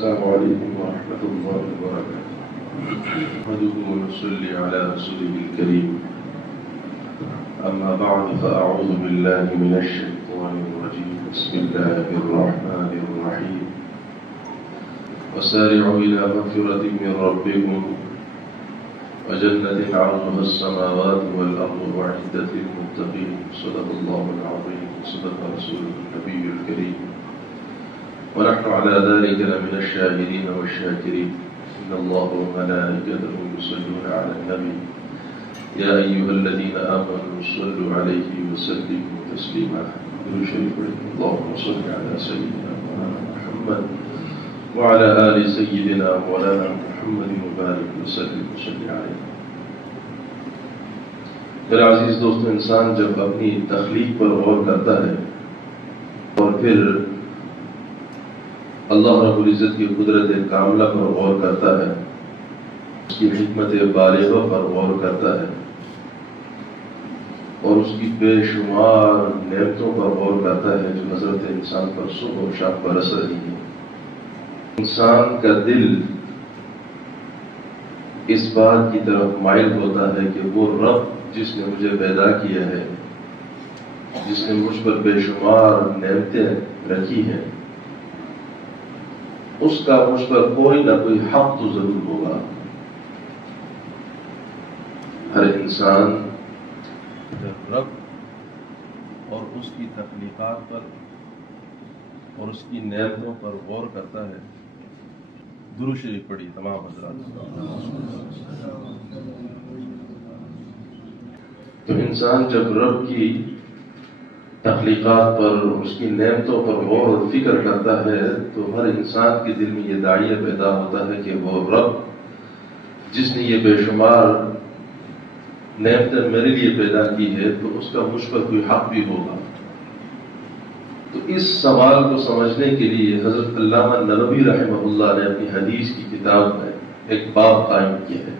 السلام عليكم ورحمة الله وبركاته. نحمده ونصلي على رسوله الكريم. أما بعد فأعوذ بالله من الشيطان الرجيم. بسم الله الرحمن الرحيم. وسارعوا إلى مغفرة من ربكم وجنة عرضها السماوات والأرض أعدت للمتقين. صدق الله العظيم وصدق رسوله النبي الكريم. ونحن على ذلك لمن الشاهدين والشاكرين. إن الله وملائكته يصلون على النبي يا أيها الذين آمنوا صلوا عليه وسلموا تسليما. اللهم صل على سيدنا محمد وعلى آل سيدنا مولانا محمد وبارك وسلم عليه. میرے عزیز دوستو، انسان جب اپنی تخلیق پر غور کرتا ہے اور پھر اللہ رب العزت کی قدرت کاملہ پر غور کرتا ہے، اس کی حکمت بالغہ پر غور کرتا ہے اور اس کی بے شمار نعمتوں پر غور کرتا ہے جو حضرت انسان پر صبح و شام برس رہی ہے، انسان کا دل اس بات کی طرف مائل ہوتا ہے کہ وہ رب جس نے مجھے پیدا کیا ہے، جس نے مجھ پر بے شمار نعمتیں رکھی ہیں، اس کا مجھ پر کوئی نہ کوئی حق تو ضرور ہوگا. ہر انسان جب رب اور اس کی تخلیقات پر اور اس کی نعمتوں پر غور کرتا ہے. درود شریف پڑھی تمام حضرات. تو انسان جب رب کی تخلیقات پر اس کی نعمتوں پر غور و فکر کرتا ہے تو ہر انسان کے دل میں یہ داعیہ پیدا ہوتا ہے کہ وہ رب جس نے یہ بے شمار نعمتیں میرے لیے پیدا کی ہے تو اس کا مجھ پر کوئی حق بھی ہوگا. تو اس سوال کو سمجھنے کے لیے حضرت علامہ نووی رحمہ اللہ نے اپنی حدیث کی کتاب میں ایک باب قائم کیا ہے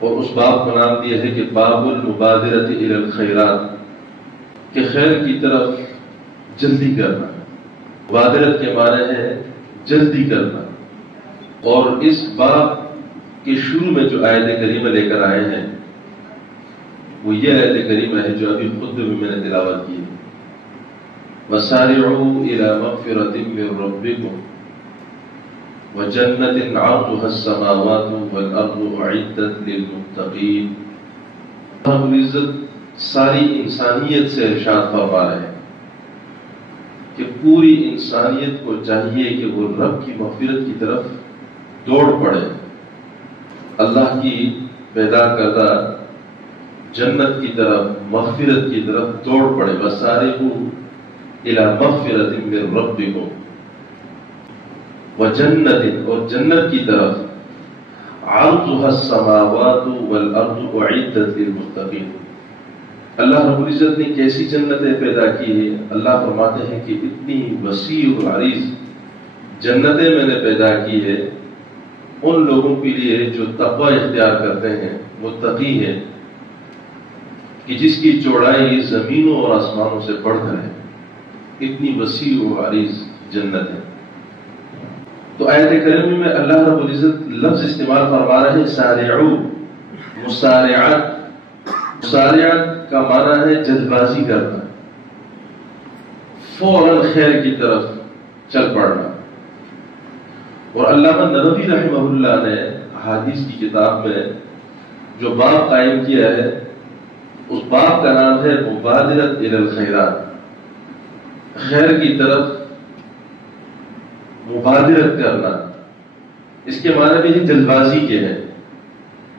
اور اس باب کا نام دیا ہے کہ باب المبادرۃ الی الخیرات، کہ خیر کی طرف جلدی کرنا. مبادرت کے معنی ہے جلدی کرنا. اور اس باب کے شروع میں جو آیت کریمہ لے کر آئے ہیں وہ یہ آیت کریمہ ہے جو ابھی خود میں نے تلاوت کی ہے. وَسَارِعُوا إِلَى مَغْفِرَةٍ مِّن رَّبِّكُمْ وَجَنَّةٍ عَرْضُهَا السَّمَاوَاتُ وَالْأَرْضُ أُعِدَّتْ لِلْمُتَّقِينَ. رب العزت ساری انسانیت سے ارشاد فرما رہے ہیں کہ پوری انسانیت کو چاہیے کہ وہ رب کی مغفرت کی طرف دوڑ پڑے، اللہ کی پیدا کردہ جنت کی طرف، مغفرت کی طرف دوڑ پڑے. وَسَارِعُوا إِلَى مَغْفِرَةٍ مِّن رَّبِّكُمْ وَجَنَّةٍ، اور جنت کی طرف، عَرْضُهَا السَّمَاوَاتُ وَالْأَرْضُ أُعِدَّتْ لِلْمُتَّقِينَ. اللہ رب العزت نے کیسی جنتیں پیدا کی ہیں؟ اللہ فرماتے ہیں کہ اتنی وسیع و عریض جنتیں میں نے پیدا کی ہے ان لوگوں کے لیے جو تقوی اختیار کرتے ہیں، متقی ہیں، کہ جس کی چوڑائی زمینوں اور آسمانوں سے بڑھ کر ہے. اتنی وسیع و عریض جنت ہے. تو آیت کریمہ میں اللہ رب العزت لفظ استعمال فرما رہے ہیں سارعو، مسارعت. مسارعت کا معنی ہے جلد بازی کرنا، فوراً خیر کی طرف چل پڑنا. اور علامہ نووی رحمہ اللہ نے حدیث کی کتاب میں جو باب قائم کیا ہے اس باب کا نام ہے مبادرۃ الی الخیرات. خیر کی طرف مبادرت کرنا، اس کے معنی بھی جلد بازی کے ہیں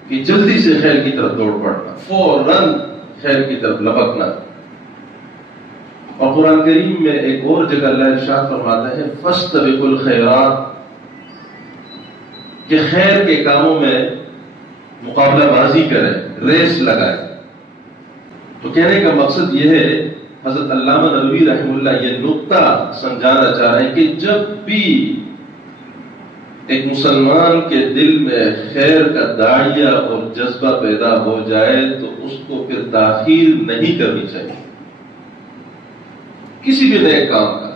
کہ جلدی سے خیر کی طرف دوڑ پڑنا، فوراً خیر کی طرف لپکنا. اور قرآن کریم میں ایک اور جگہ اللہ ارشاد فرماتا ہے فاستبقوا الخیرات، کہ خیر کے کاموں میں مقابلہ بازی کریں، ریس لگائیں. تو کہنے کا مقصد یہ ہے، حضرت علامہ نووی رحمہ اللہ یہ نقطہ سمجھانا چاہ رہے ہیں کہ جب بھی ایک مسلمان کے دل میں خیر کا داعیہ اور جذبہ پیدا ہو جائے تو اس کو پھر تاخیر نہیں کرنی چاہیے کسی بھی نئے کام کا.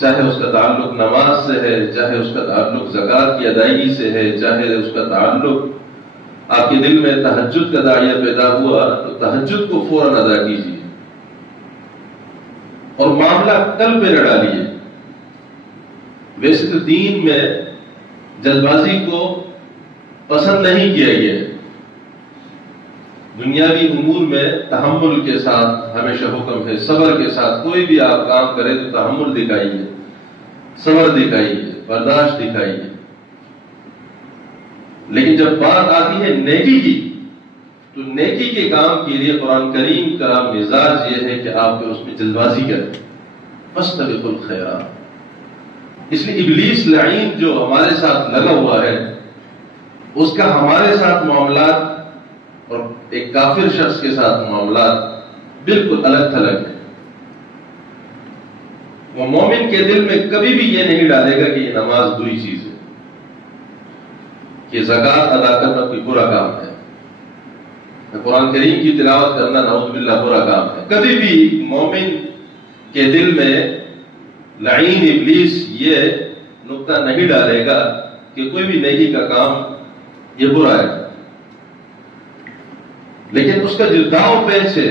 چاہے اس کا تعلق نماز سے ہے، چاہے اس کا تعلق زکوٰۃ کی ادائیگی سے ہے، چاہے اس کا تعلق آپ کے دل میں تہجد کا داعیہ پیدا ہوا تو تہجد کو فوراً ادا کیجیے اور معاملہ قلب پہ نہ ڈالیے۔ ویسے تو دین میں جلد بازی کو پسند نہیں کیا گیا، دنیاوی امور میں تحمل کے ساتھ ہمیشہ حکم ہے، صبر کے ساتھ کوئی بھی آپ کام کریں تو تحمل دکھائیے، صبر دکھائیے، برداشت دکھائیے۔ لیکن جب بات آتی ہے نیکی کی تو نیکی کے کام کے لیے قرآن کریم کا مزاج یہ ہے کہ آپ اس میں جلد بازی کریں، فاستبقوا الخیرات۔ اس لیے ابلیس لعین جو ہمارے ساتھ لگا ہوا ہے اس کا ہمارے ساتھ معاملات اور ایک کافر شخص کے ساتھ معاملات بالکل الگ تھلگ ہیں۔ وہ مومن کے دل میں کبھی بھی یہ نہیں ڈالے گا کہ یہ نماز بری چیز ہے، کہ زکوٰۃ ادا کرنا کوئی برا کام ہے، قرآن کریم کی تلاوت کرنا نعوذ باللہ برا کام ہے۔ کبھی بھی مومن کے دل میں لعین ابلیس یہ نقطہ نہیں ڈالے گا کہ کوئی بھی نیکی کا کام یہ برا ہے۔ لیکن اس کا جو داؤ پیچ ہے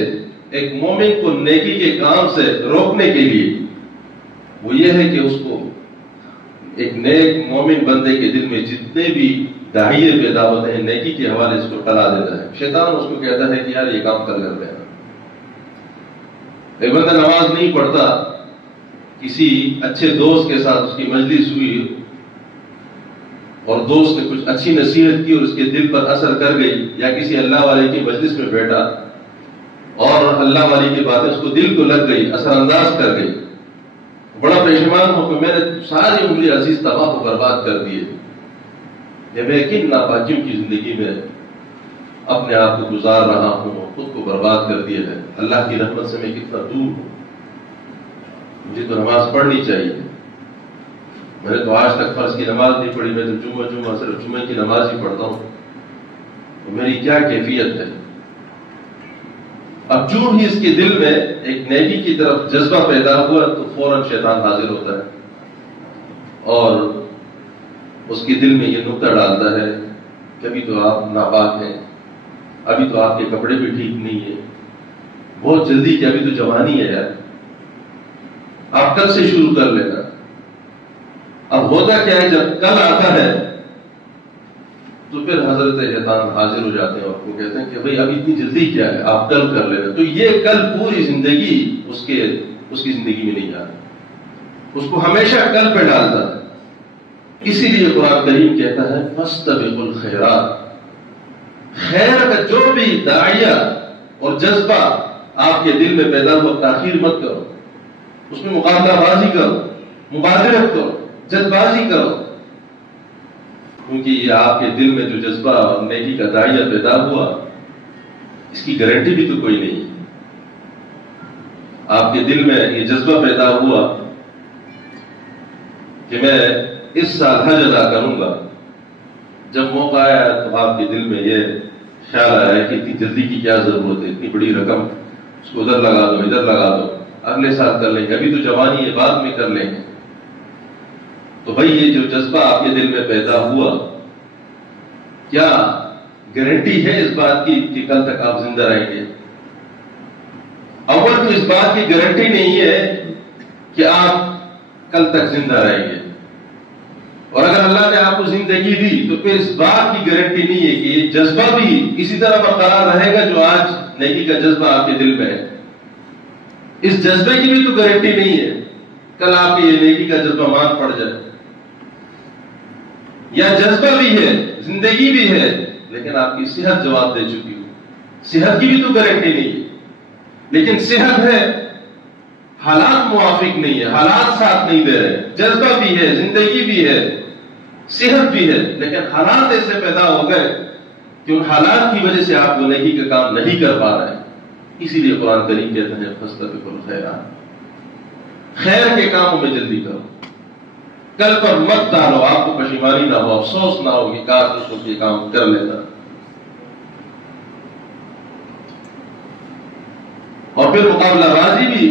ایک مومن کو نیکی کے کام سے روکنے کے لیے وہ یہ ہے کہ اس کو ایک نیک مومن بندے کے دل میں جتنے بھی داعیے پیدا ہوتے ہیں نیکی کے حوالے سے اس کو ٹلا دیتا ہے۔ شیطان اس کو کہتا ہے کہ یار یہ کام کر لینا۔ ایک بندہ نماز نہیں پڑھتا، کسی اچھے دوست کے ساتھ اس کی مجلس ہوئی اور دوست نے کچھ اچھی نصیحت کی اور اس کے دل پر اثر کر گئی، یا کسی اللہ والے کی مجلس میں بیٹھا اور اللہ والی کی باتیں اس کو دل کو لگ گئی، اثر انداز کر گئی، بڑا پریشان ہو کہ میں نے ساری عمر عزیز تباہ و برباد کر دیے، میں کن ناپاکیوں کی زندگی میں اپنے آپ کو گزار رہا ہوں، خود کو برباد کر دیا ہے، اللہ کی رحمت سے میں کتنا دور ہوں، مجھے تو نماز پڑھنی چاہیے، میں نے تو آج تک فرض کی نماز نہیں پڑھی، میں تو جمعہ صرف جمعے کی نماز ہی پڑھتا ہوں، تو میری کیا کیفیت ہے۔ اب جو ہی اس کے دل میں ایک نیکی کی طرف جذبہ پیدا ہوا تو فوراً شیطان حاضر ہوتا ہے اور اس کے دل میں یہ نقطہ ڈالتا ہے کہ ابھی تو آپ ناپاک ہیں، ابھی تو آپ کے کپڑے بھی ٹھیک نہیں ہیں، بہت جلدی کہ ابھی تو جوانی ہے یار، آپ کل سے شروع کر لینا۔ اب ہوتا کیا ہے جب کل آتا ہے تو پھر حضرت شیطان حاضر ہو جاتے ہیں اور وہ کہتے ہیں کہ بھئی اب اتنی جلدی کیا ہے، آپ کل کر لینا۔ تو یہ کل پوری زندگی اس کی زندگی میں نہیں آتا، اس کو ہمیشہ کل پہ ڈالتا ہے۔ اسی لیے قرآن کریم کہتا ہے فاستبقوا الخیرات، خیر کا جو بھی داعیہ اور جذبہ آپ کے دل میں پیدا ہو تاخیر مت کرو، اس میں مقابلہ بازی کرو، مبادرت کرو، جلد بازی کرو، کیونکہ یہ آپ کے دل میں جو جذبہ اور نیکی کا داعیہ پیدا ہوا اس کی گارنٹی بھی تو کوئی نہیں ہے۔ آپ کے دل میں یہ جذبہ پیدا ہوا کہ میں اس سال حج ادا کروں گا، جب موقع آیا تو آپ کے دل میں یہ خیال آیا کہ اتنی جلدی کی کیا ضرورت ہے، اتنی بڑی رقم اس کو ادھر لگا دو ادھر لگا دو، اگلے سال کر لیں گے، ابھی تو جوانی ہے بعد میں کر لیں گے۔ تو بھائی یہ جو جذبہ آپ کے دل میں پیدا ہوا کیا گارنٹی ہے اس بات کی کہ کل تک آپ زندہ رہیں گے؟ اول تو اس بات کی گارنٹی نہیں ہے کہ آپ کل تک زندہ رہیں گے، اور اگر اللہ نے آپ کو زندگی دی تو پھر اس بات کی گارنٹی نہیں ہے کہ یہ جذبہ بھی اسی طرح برقرار رہے گا جو آج نیکی کا جذبہ آپ کے دل میں ہے۔ اس جذبے کی بھی تو گارنٹی نہیں ہے کل آپ کے یہ نیکی کا جذبہ مات پڑ جائے، یا جذبہ بھی ہے زندگی بھی ہے لیکن آپ کی صحت جواب دے چکی ہو، صحت کی بھی تو گارنٹی نہیں ہے، لیکن صحت ہے حالات موافق نہیں ہے، حالات ساتھ نہیں دے رہے، جذبہ بھی ہے زندگی بھی ہے صحت بھی ہے، لیکن حالات ایسے پیدا ہو گئے کہ ان حالات کی وجہ سے آپ وہ نیکی کا کام نہیں کر پا رہے ہیں۔ اسی لیے قرآن کریم کہتے ہیں فاستبقوا الخیرات، خیر کے کاموں میں جلدی کرو، کل پر مت ڈالو، آپ کو پشیمانی نہ ہو، افسوس نہ ہو کہ کاش اس وقت یہ کام کر لیتا۔ اور پھر مقابلہ بازی بھی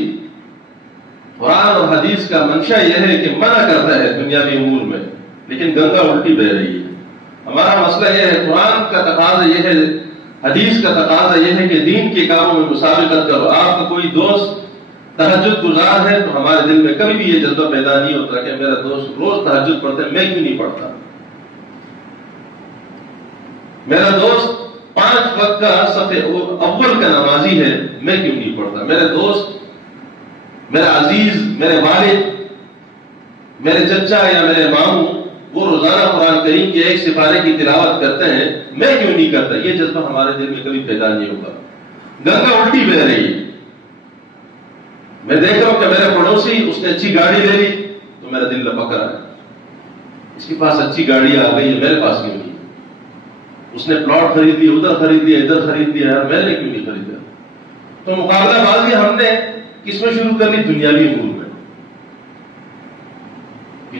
قرآن اور حدیث کا منشا یہ ہے کہ منع کرتا ہے دنیاوی امور میں، لیکن گنگا الٹی بہ رہی ہے۔ ہمارا مسئلہ یہ ہے، قرآن کا تقاضا یہ ہے، حدیث کا تقاضا یہ ہے کہ دین کے کاموں میں مسابقت کرو۔ آپ کا کوئی دوست تہجد گزار ہے تو ہمارے دل میں کبھی بھی یہ جذبہ پیدا نہیں ہوتا کہ میرا دوست روز تہجد پڑھتا ہے، میں کیوں نہیں پڑھتا؟ میرا دوست 5 وقت کا صف اول کا نمازی ہے، میں کیوں نہیں پڑھتا؟ میرے دوست، میرا عزیز، میرے والد، میرے چچا یا میرے ماموں وہ روزانہ قرآن کریم کے ایک سپارے کی تلاوت کرتے ہیں، میں کیوں نہیں کرتا؟ یہ جذبہ ہمارے دل میں کبھی پیدا نہیں ہوگا۔ گنگا الٹی بہ رہی ہے۔ میں دیکھ رہا ہوں کہ میرے پڑوسی اس نے اچھی گاڑی لے لی تو میرا دل لپک رہا ہے، اس کے پاس اچھی گاڑی آ گئی ہے، میرے پاس کیوں نہیں؟ اس نے پلاٹ خرید لیا، ادھر خرید لیا، ادھر خرید لیا، میں نے کیوں نہیں خریدا؟ تو مقابلہ بازی ہم نے کس میں شروع کر لی؟ دنیاوی امور میں،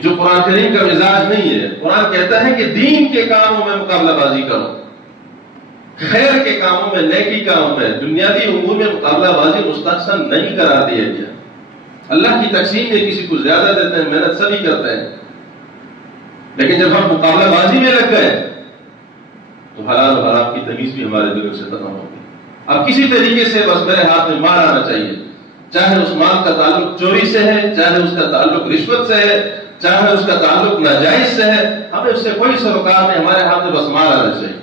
جو قرآن کریم کا مزاج نہیں ہے۔ قرآن کہتا ہے کہ دین کے کاموں میں مقابلہ بازی کرو، خیر کے کاموں میں، نیکی کاموں میں، دنیاوی امور میں مقابلہ بازی مستحسن نہیں قرار دیا گیا۔ اللہ کی تقسیم میں کسی کو زیادہ دیتے ہیں، محنت سبھی کرتے ہیں، لیکن جب ہم مقابلہ بازی میں لگ گئے تو حلال و حرام کی تمیز بھی ہمارے دلوں سے ختم ہو گئی۔ اب کسی طریقے سے بس میرے ہاتھ میں مال آنا چاہیے، چاہے اس مال کا تعلق چوری سے ہے، چاہے اس کا تعلق رشوت سے ہے، چاہے اس کا تعلق ناجائز سے ہے، ہمیں اس سے کوئی سروکار نہیں، ہمارے ہاتھ میں بس مال آنا چاہیے۔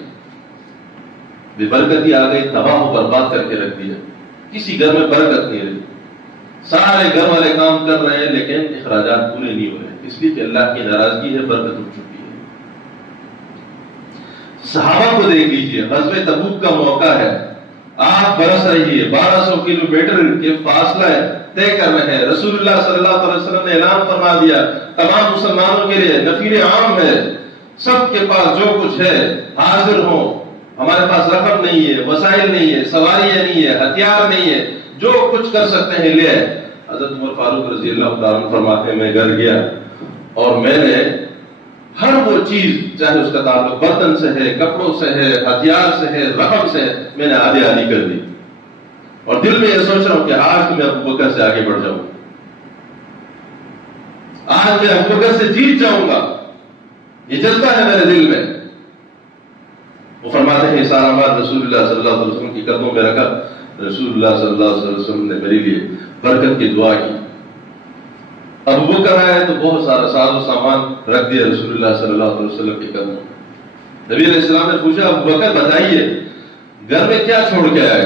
بے برکتی آ گئی، تباہ و برباد کر کے رکھ دیا، کسی گھر میں برکت نہیں رہی، سارے گھر والے کام کر رہے ہیں لیکن اخراجات پورے نہیں ہو رہے، اس لیے کہ اللہ کی ناراضگی ہے، برکت اٹھ چکی ہے۔ صحابہ کو دیکھ لیجیے، غزوہ تبوک کا موقع ہے، آپ برس رہی ہے، 1200 کلومیٹر کے فاصلہ طے کر رہے ہیں، رسول اللہ صلی اللہ علیہ وسلم نے اعلان فرما دیا تمام مسلمانوں کے لیے نفیر عام ہے، سب کے پاس جو کچھ ہے حاضر ہو، ہمارے پاس رقم نہیں ہے، وسائل نہیں ہے، سواریاں نہیں ہے، ہتھیار نہیں ہے، جو کچھ کر سکتے ہیں لے آئے۔ حضرت عمر فاروق رضی اللہ تعالیٰ عنہ فرماتے ہیں میں گھر گیا اور میں نے ہر وہ چیز، چاہے اس کا تعلق برتن سے ہے، کپڑوں سے ہے، ہتھیار سے ہے، رقم سے ہے، میں نے آدھی آدھی کر دی، اور دل میں یہ سوچ رہا ہوں کہ آج میں ابو بکر سے آگے بڑھ جاؤں، آج میں ابو بکر سے جیت جاؤں گا، یہ جذبہ ہے میرے دل میں۔ وہ فرماتے ہیں سارا مال رسول اللہ صلی اللہ علیہ وسلم کی قدموں میں رکھا، رسول اللہ صلی اللہ علیہ وسلم نے میرے لیے برکت کی دعا کی۔ ابو بکر آئے تو بہت سارا ساز و سامان رکھ دیا رسول اللہ صلی اللہ علیہ وسلم کے قدموں میں۔ نبی علیہ السلام نے پوچھا ابو بکر بتائیے گھر میں کیا چھوڑ کے آئے؟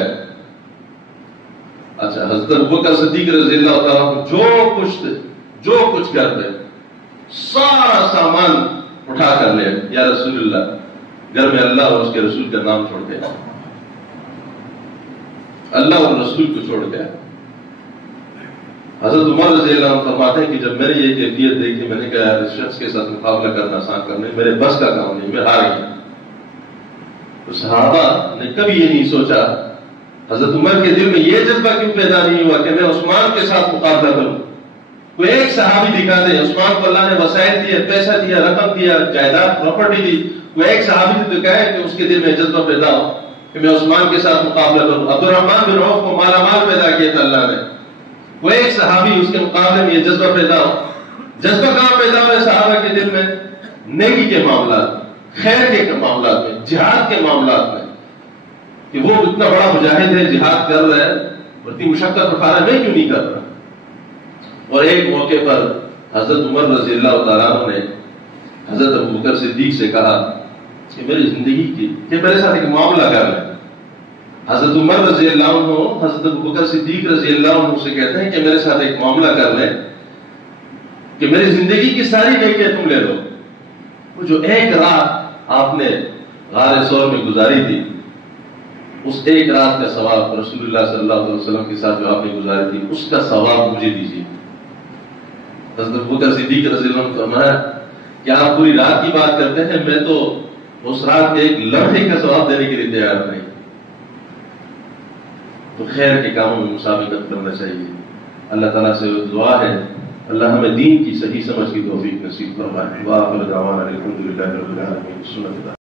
اچھا، حضرت ابو بکر صدیق رضی اللہ تعالیٰ عنہ جو کچھ کرتے سارا سامان اٹھا کر لے، یا رسول اللہ گھر میں اللہ اور اس کے رسول کا نام چھوڑ کے، اللہ اور رسول کو چھوڑ کے۔ حضرت عمر رضی اللہ عنہ فرماتے ہیں کہ جب میں نے یہ کیفیت دیکھی میں نے کہا یار اس شخص کے ساتھ مقابلہ کرنا آسان کرنے میرے بس کا کام نہیں، میں ہار گیا۔ تو صحابہ نے کبھی یہ نہیں سوچا، حضرت عمر کے دل میں یہ جذبہ کیوں پیدا نہیں ہوا کہ میں عثمان کے ساتھ مقابلہ کروں؟ کوئی ایک صحابی دکھا دے، عثمان کو اللہ نے وسائل دیا، پیسہ دیا، رقم دیا، جائیداد پراپرٹی دی، کوئی ایک صحابی دکھائے کہ اس کے دل میں جذبہ پیدا ہو کہ میں عثمان کے ساتھ مقابلہ کروں۔ عبد الرحمن بن عوف کو مالا مال پیدا کیا تھا اللہ نے، کوئی ایک صحابی اس کے مقابلے میں یہ جذبہ پیدا ہو۔ جذبہ کہاں پیدا ہوا ہے صحابہ کے دل میں؟ نیکی کے معاملات، خیر کے معاملات میں، جہاد کے معاملات میں، کہ وہ اتنا بڑا مجاہد ہے، جہاد کر رہا ہے، اتنی مشقت اٹھا رہا ہے، میں کیوں نہیں کر رہا؟ اور ایک موقع پر حضرت عمر رضی اللہ تعالیٰ عنہ نے حضرت ابو بکر صدیق سے کہا کہ میری زندگی کی کہ میرے ساتھ ایک معاملہ کر رہے ہیں۔ حضرت عمر رضی اللہ عنہ حضرت ابو بکر صدیق رضی اللہ عنہ سے کہتے ہیں کہ میرے ساتھ ایک معاملہ کر لیں کہ میری زندگی کی ساری نیکیاں تم لے لو، وہ جو ایک رات آپ نے غار ثور میں گزاری تھی، اس ایک رات کا ثواب رسول اللہ صلی اللہ علیہ وسلم کے ساتھ جو آپ نے گزاری تھی اس کا ثواب مجھے دیجیے۔ حضرت ابو بکر صدیق رضی اللہ عنہ فرمایا کہ آپ پوری رات کی بات کرتے ہیں، میں تو اس رات کے ایک لمحے کا ثواب دینے کے لیے تیار نہیں۔ تو خیر کے کاموں میں مسابقت کرنا چاہیے۔ اللہ تعالیٰ سے دعا ہے اللہ ہمیں دین کی صحیح سمجھ کی توفیق نصیب فرمائے۔ وآخر دعوانا الحمد للہ رب العالمین۔